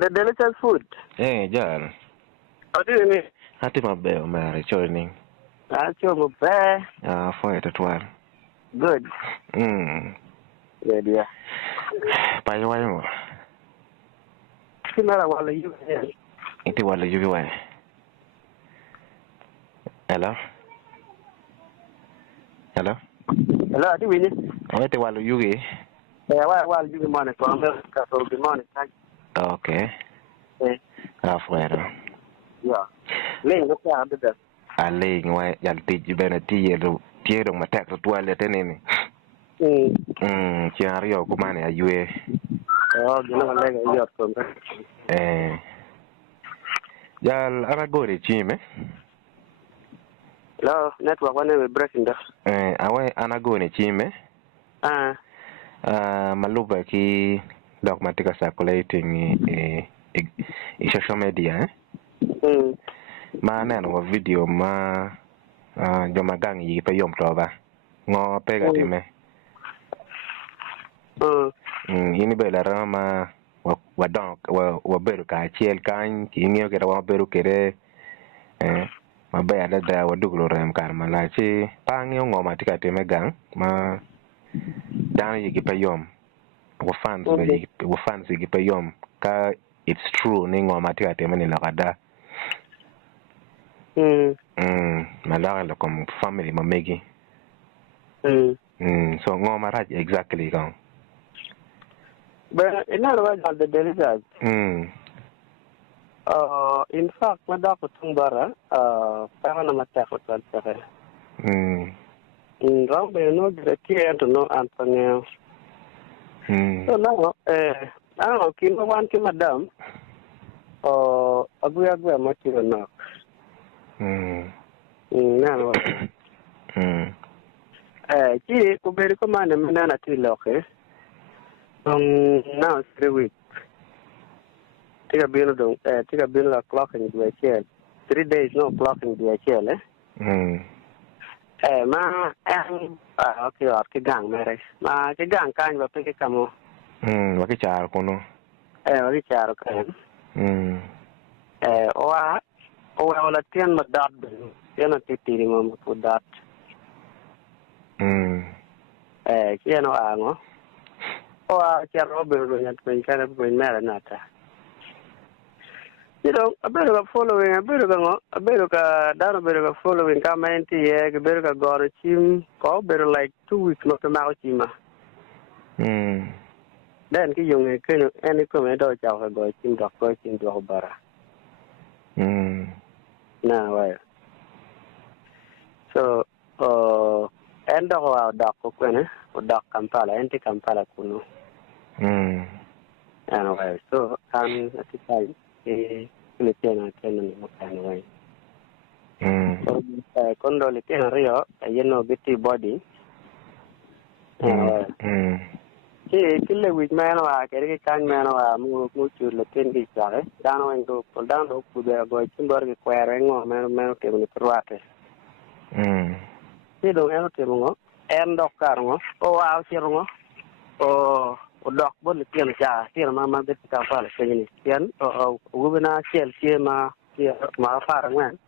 the delicious food. John. How do you mean? Hati mabeo mare joining. Actually, fair. For it at one. Good. Yeah. By the way, Kimara wala you. iti wala yugi way. Hello? Hello, Ati wini? iti wala yugi. Wala you money from the money. Okay. Afuera. Yeah. Ling ko pa ada. Aling way yal tiji bena tiyelo tiyedo matek to toilet nini. Chiario kumane ayue. Gina lega iyo ko. Jal anagori chime. Hello, network wane breaking da. Awe anagoni chime. Maluba ki dogmatica circulating social media. Ma neno wa video ma joma gang yi pa yom toba. Ngo pega time. Ini bela rama wa donk wa beru ka chiel kan ki ngio ke wa beru kere ma be ala da wa duglo rem kan malachi pa ngio ngoma tika time gang ma dan yi pa yom wa fans yi pa yom ka it's true ni ngoma tika time ni lakada malaka la comme family ma megi so ngoma raj exactly gang. But in other words, the delicious. In fact, my doctor Tungbara, Pavana Matako Transfer. Wrong, but no, the key to no Antonio. So now, I don't know, Kim, one to Madame, or Aguya Motive enough. No, gee, could be recommended Manana Tiloke. Now 3 weeks. Take a bill of clock in the HL. 3 days no clock in the HL, okay, gang marriage. Ma, the gang kind of pick a camo. What a child, Kono. Which are or a 10 my dot, you're not 50 remember for that. You know, Ango. I can't Robert when kind of going Maranata. You know, a bit of following, a bit of down a bit of following, come into a bit of got a team, call better like 2 weeks, not a mouthima. Then you can any comment or Java go team doctor into Obara. Now, so, end of our doc, or doc Kampala, anti Kampala Kuno. Anyway, so I'm at the time, Lieutenant anyway. So, Condo Lieutenant Rio, you know, bitty body. Kill with man or I can kind man or move to Lieutenant down and go pull down to the boy Timber acquiring or man came with Ratte. You don't have to end of Carmo, out here. Oh, doc, but the piano, here, Mamma, the Kampala, saying, Pian, or Wubina, Chelsea, my father went.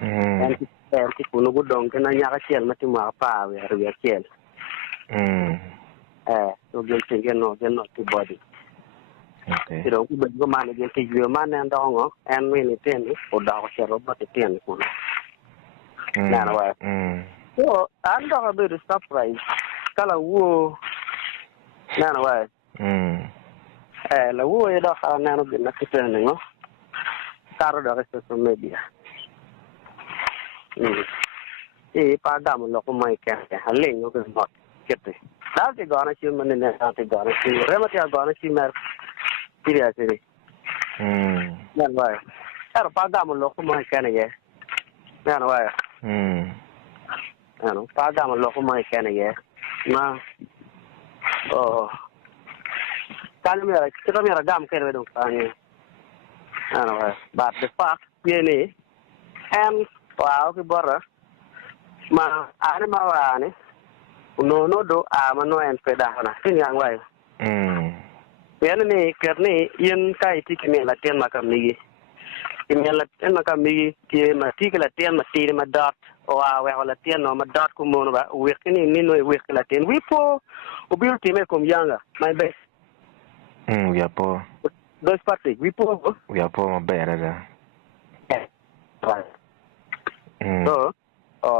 And people no good don't can I have a shell, Matima, we are shell. So they'll think, they're not the body. You know, but the man again take your man and dong, and when it ends, or dog shell, but the piano. So I'm not a bit of surprise. Kala wo nana wa la wo e do xa nana bi nak tane ngo karo do social media pa dam lo ko may ken halé ngo ko not kete dal ti gona ci man ne dal ti gona ci rema ti gona ci mer piriya ci nana wa karo pa dam lo ko may ken ye nana wa ano pa dam lo ko may ken ye ma Calimera, Calimera Gam Kerry don't find but the fact, really, and wow, the border, ma animal, no, do, I'm no and pedana, in young way. ni kerni yen kai tikini la ten makamigi imela ten makamigi ki matikala ten matiri madat o awe wala ten no madat ko mono ba wekini ni no wekala ten wipo obiru time kom yanga my best we are poor. Those parties wipo We are poor better. So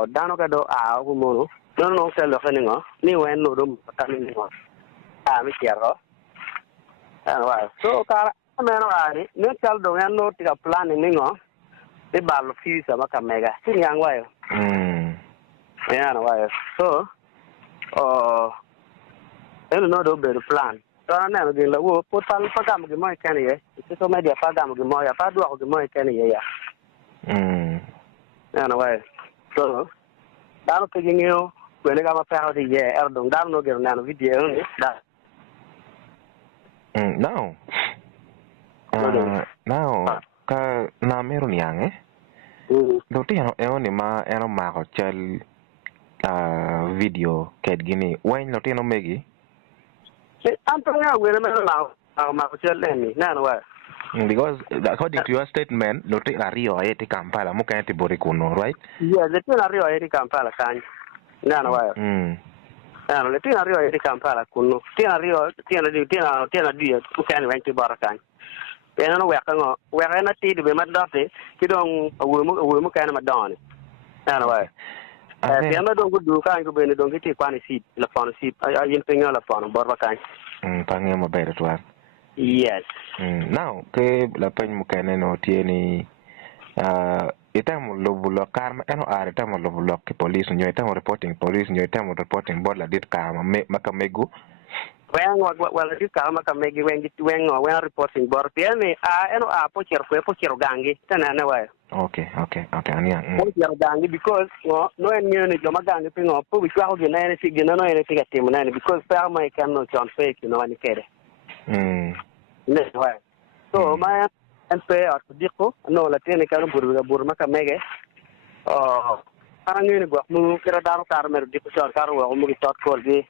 dano ka do a ko mono no telo kaningo ni wen no dum patani ngo mi tiaro wa so kara meno ani ne tal do yan no tika plan ni ngo e ballo fi sa maka mega sin yang wa ya no wa so eno no do be plan so na no de la wo potal pagam ge mo kan ye so media pagam ge mo ya pa do ge mo kan ye ya ya no wa so dano ke ngeo kwene ga ma pa di ye erdong dano no ge na video ni da now ka na meron yang do ti ano ni ma eno ma ko chel video ket gini wen no ti no megi Antonio will allow because according to your statement no ti ario e ti Kampala mo kan ti borikuno right yeah the tin ario e ti Kampala kan nana wa le tin ario e ti Kampala kuno tin ario tin dia ku kan wen ti barakan ena no wa na ti de ma dote ki don wo mo kan ma don nana wa Tiama dong kudu kan ku bene dong kiti kwani sit la fon sit ayin penga la fon borba kan pange mo bere twa yes now ke la pen mo kene no tieni itamo lobulo karma eno are tamo lobulo ke police nyo itamo reporting police nyo itamo reporting board la dit kama makamegu wen wala dit kama makamegi wen reporting board tieni eno po cher gangi tanana wa okay ania gangi because no en ngene joma gangi pingo po bi kwa go na ene sigina no ene tiga timu na because pa mai kan no chon fake no ani kere ne wa so ma en pe at diko no la tiene kan bur makamege parang ngene go mu kira daro kar mer diko chon kar wo mu gi tot kol gi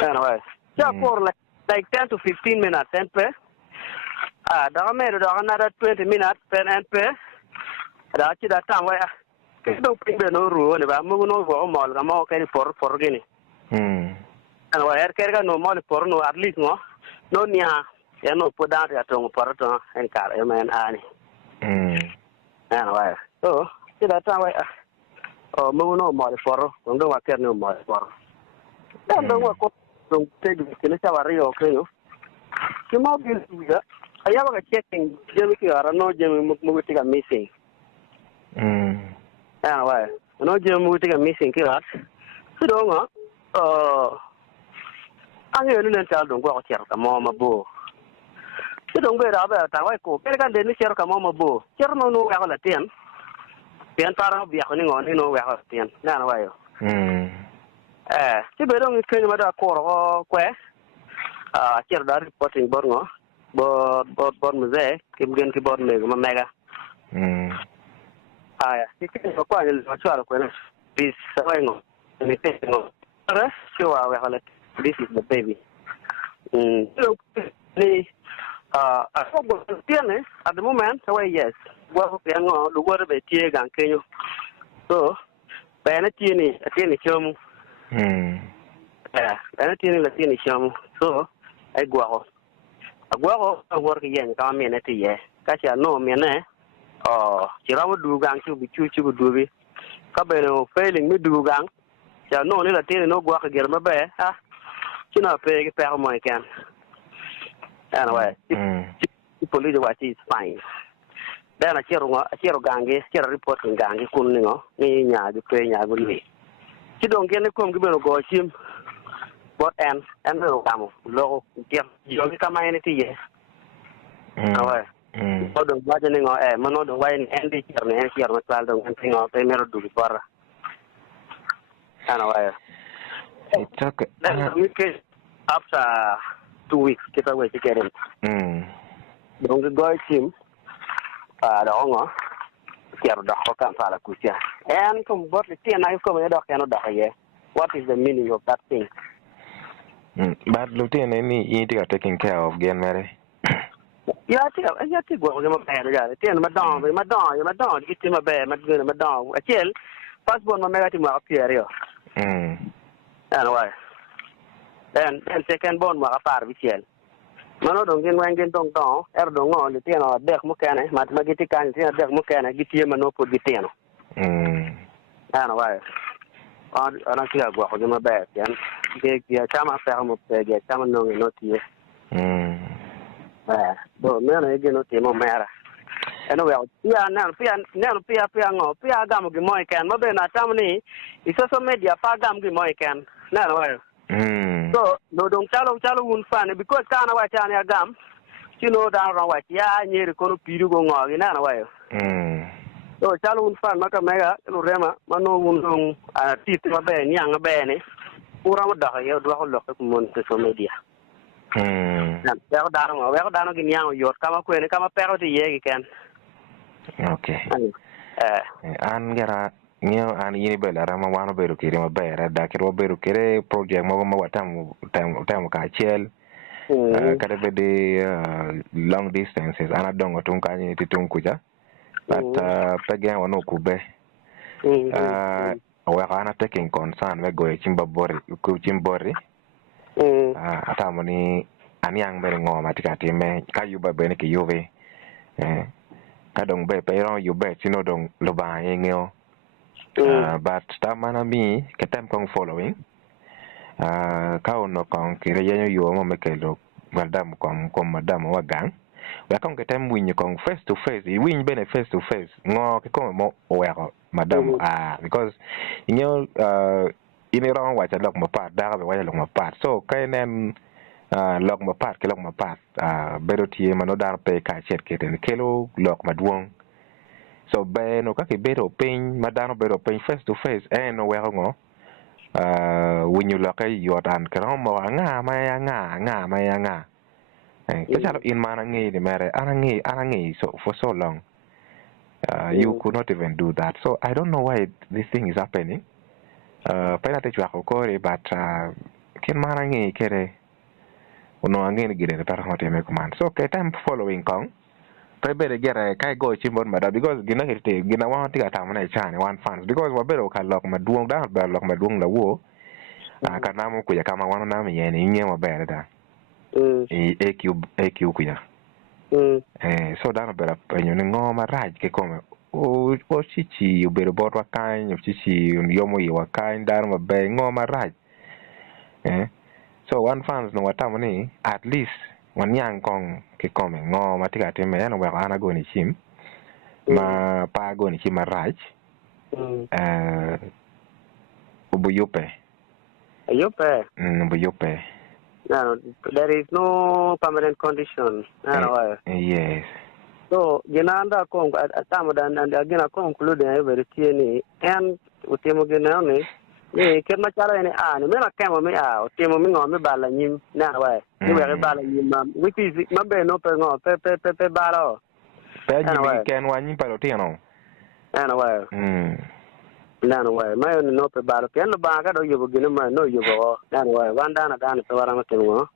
anyway ja for like 10 to 15 minutes en pe da mer do another 20 minutes en pe da ci da tam wa ke do pinde no ru ne ba mu no go mol ga mo ke for gini ana wa ke ga no mol for no at least no nia ya no po da ya to por to en kar e men ani ana wa so ci da tam wa mu no mol for ndo wa ke no mol for dan do wa ko to te ke ne sa wa rio ke yo ki mo bi ya aya ba checking je ki ara no je mu ti ga missing wa no je mu ti ga missing ki rat so do ngo ang yo ne ta do go cher ka mo ma bo so do be ra ba ta wa ko ke kan de ni cher ka mo ma bo cher no no ga la tien para bi ko ni ngo ni no wa tien wa yo ti be do ni ke ma da ko kwe cher da reporting bor ngo bor mu ze ki gen ki bor me ma mega aya tikini kwa ni machwala kwa this sawengo ni tengo ara sure we have this is the baby ni tiene at the moment so yes wa yango lugo be tie gan kenyo so bana tiene chomu bana tiene la tiene chomu so ai gwa work yen ka me ne tie ka cha no me ne chirawo du gang chu bi chu du bi ka be no failing mi du gang cha no ni la tini no gwa ka ger ma be china pe ke mo kan anyway police wa is fine dana chero gange chero reporting gange kun ni nya ju pe nya gu ni chi dong gen ko ngi be no go chim bot en no kamu lo tiap yo ki kama ni ti ye anyway Odong baca ni mana odong wain endi kiar masalah dong endi pe mero dulu para. Ano waya. It's okay. We can after 2 weeks kita wait again. Dong the guy team ada ongo kiar dah kan pala kusia. And from what the tia na ko me dah kan dah ye. What is the meaning of that thing? But Lutin, any eating are taking care of again, Mary. Yeah, I think what I'm a bad guy. Tell Madonna, get him a bear, Madonna, a chill. First one, my negative up here. Anyway. And second born was a part of it. Mano don't get when get dong, don't know the Tiano, Deck Mocana, Magnetic and Deck Mocana, get him and no put the Tiano. Anyway. I don't see a go for them a bad, and get the Chama Sam of the Chama no not here. Though men again not Timo Mara. And well, Pia Gam Gimoican, Mobena Tamini, it's also media Pagam Gimoican. No, so no don't tell won't find it because Kana Wachania Gam, you know down on what, near the Kono Pidu going on in anyway. So chalo un fan maka mega rema mano un titi mabe nyanga bene pura mo da yo do ko lokko mon social media ya dano gi nyang yo kama ko ne kama pero ti yegi ken okay an gara nyo an yini bela rama wano beru kiri mabe ra da kiro beru kire project mo mo tam ka chel kada be long distances ana dongo tun ka ni titun kuja but pegen wano kube we kana taking concern we go chimbori atamani anyang bere ngoma tikati me kayuba bene ki yuve kadong be pero yube chino dong loba yengeo but tamana mi ketem kong following ka ono kong kireyenyo yo mo mekelo madam madam wagang we kan ketem win kong face to face win bene face to face ngo ke ko mo wero madam because you know in wrong wa cha lok mo part da be wa lok mo part so kainen lok mo part ke lok mo part bero tie mano dar pe ka chet keten kelo lok madwong so be no ka ke bero pin madano bero pin face to face no wero ngo when you look at your dan kero mo nga ma Kachalo in manangi the matter anangi so for so long you could not even do that. So I don't know why this thing is happening. Penate chwakokore but kin manangi kere uno angin gire the parahote me command. So okay time following kong prepare get kai go chimbon mada because gina hirte gina wa tiga tamana chane one fans because wabero ka lock maduong da ba lock maduong la wo kana mo kuya kama wana na mi yene nye mabere da AQ kuya so dana bera penyo ni ngoma raj ke kome o chichi you better bot wa kind of chichi yomo yi wa kind dar ma be ngoma raj so one fans no watamo ni at least wan yang kong ke kome ngoma tiga teme no wa ana go ni chim ma pa go ni chim raj ubu yupe No, there is no permanent condition. Yes. So, Ginanda Kong at Tamadan and again I conclude every TNA and Utimo Ginani, they came much out any an, when I came on me out, Timo on me ballanim, now way. You were a ballanim, which is Mabe no pengo, pepe ballo. Anyway, can one palotino. Anyway. Anyway, my own no about piano bag, I you begin my no you go. Anyway, one down a down to Varamatin,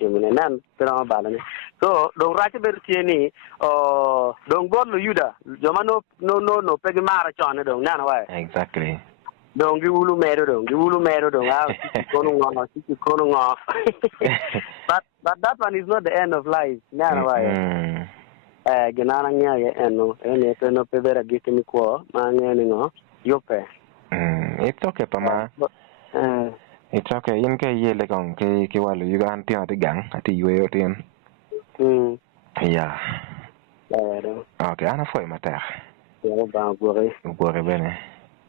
and then Piran Balani. So, don't write about TNE or don't go to Yuda. Jomano, no, Peggy Marachon, don't know. Exactly. Don't give Ulu Mero, don't have Konung off. But that one is not the end of life. Anyway. Ganana, and no pebera getting me quo, man, Yope. It's okay, Pama. It's okay. In case you like on Kiwalu, you can't tell the gang at the UAOTN. Yeah. Okay, I'm for my matter. Bene.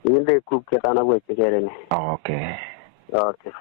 You cook it on a way to get in. Okay. Okay.